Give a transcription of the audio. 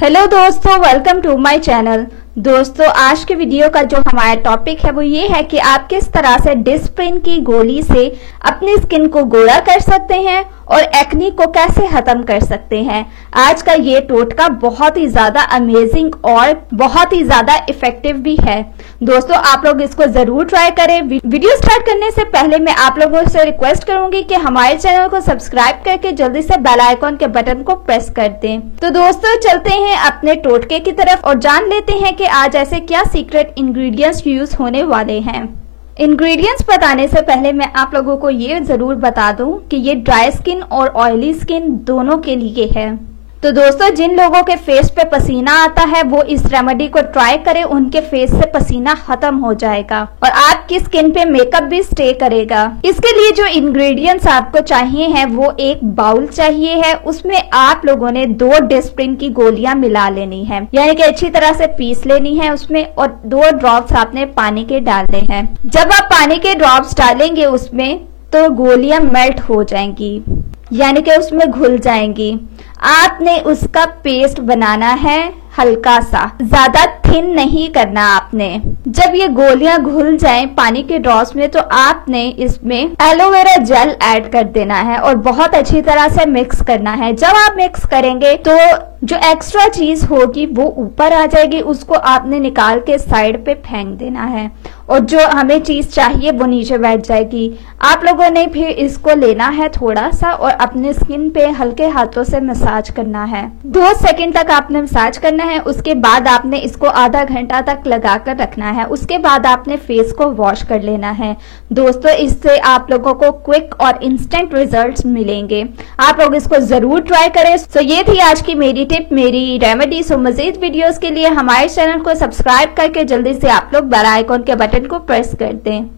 Hello दोस्तों, welcome to my channel. दोस्तों, आज के वीडियो का जो हमारा टॉपिक है वो ये है कि आप किस तरह से डिस्प्रिन की गोली से अपनी स्किन को गोरा कर सकते हैं और एक्नी को कैसे खत्म कर सकते हैं। आज का ये टोटका बहुत ही ज्यादा अमेजिंग और बहुत ही ज्यादा इफेक्टिव भी है। दोस्तों, आप लोग इसको जरूर ट्राई करें। वीडियो स्टार्ट करने से पहले मैं आप लोगों से रिक्वेस्ट करूंगी कि हमारे चैनल को सब्सक्राइब करके जल्दी से बेल आइकॉन के बटन को प्रेस कर दें। तो दोस्तों, चलते हैं अपने टोटके की तरफ और जान लेते हैं कि आज ऐसे क्या सीक्रेट इंग्रेडिएंट्स यूज होने वाले हैं। इंग्रेडिएंट्स बताने से पहले मैं आप लोगों को ये जरूर बता दूं कि ये ड्राई स्किन और ऑयली स्किन दोनों के लिए है। तो दोस्तों, जिन लोगों के फेस पे पसीना आता है वो इस रेमेडी को ट्राई करें, उनके फेस से पसीना खत्म हो जाएगा और आपकी स्किन पे मेकअप भी स्टे करेगा। इसके लिए जो इंग्रेडिएंट्स आपको चाहिए हैं वो एक बाउल चाहिए है। उसमें आप लोगों ने 2 डिस्प्रिन की गोलियां मिला लेनी है, यानी कि अच्छी तरह से पीस लेनी है उसमें, और 2 ड्रॉप्स आपने पानी के डालने हैं। जब आप पानी के ड्रॉप्स डालेंगे उसमें तो गोलियां मेल्ट हो जाएंगी, यानी कि उसमें घुल जाएंगी। आपने उसका पेस्ट बनाना है हल्का सा, ज्यादा थिन नहीं करना आपने। जब ये गोलियां घुल जाएं पानी के ड्रॉप्स में तो आपने इसमें एलोवेरा जेल ऐड कर देना है और बहुत अच्छी तरह से मिक्स करना है। जब आप मिक्स करेंगे तो जो एक्स्ट्रा चीज होगी वो ऊपर आ जाएगी, उसको आपने निकाल के साइड पे फेंक देना है और जो हमें चीज चाहिए वो नीचे बैठ जाएगी। आप लोगों ने फिर इसको लेना है थोड़ा सा और अपने स्किन पे हल्के हाथों से मसाज करना है। 2 सेकंड तक आपने मसाज करना है। उसके बाद आपने इसको आधा घंटा तक लगा कर रखना है। उसके बाद आपने फेस को वॉश कर लेना है। दोस्तों, इससे आप लोगों को क्विक और इंस्टेंट रिजल्ट्स मिलेंगे। आप लोग इसको जरूर ट्राई करें। तो ये थी आज की मेरी टिप, मेरी रेमेडी। सो मजीद वीडियोस के लिए हमारे चैनल को सब्सक्राइब करके जल्दी से आप लोग बेल आइकॉन के बटन को प्रेस कर दें।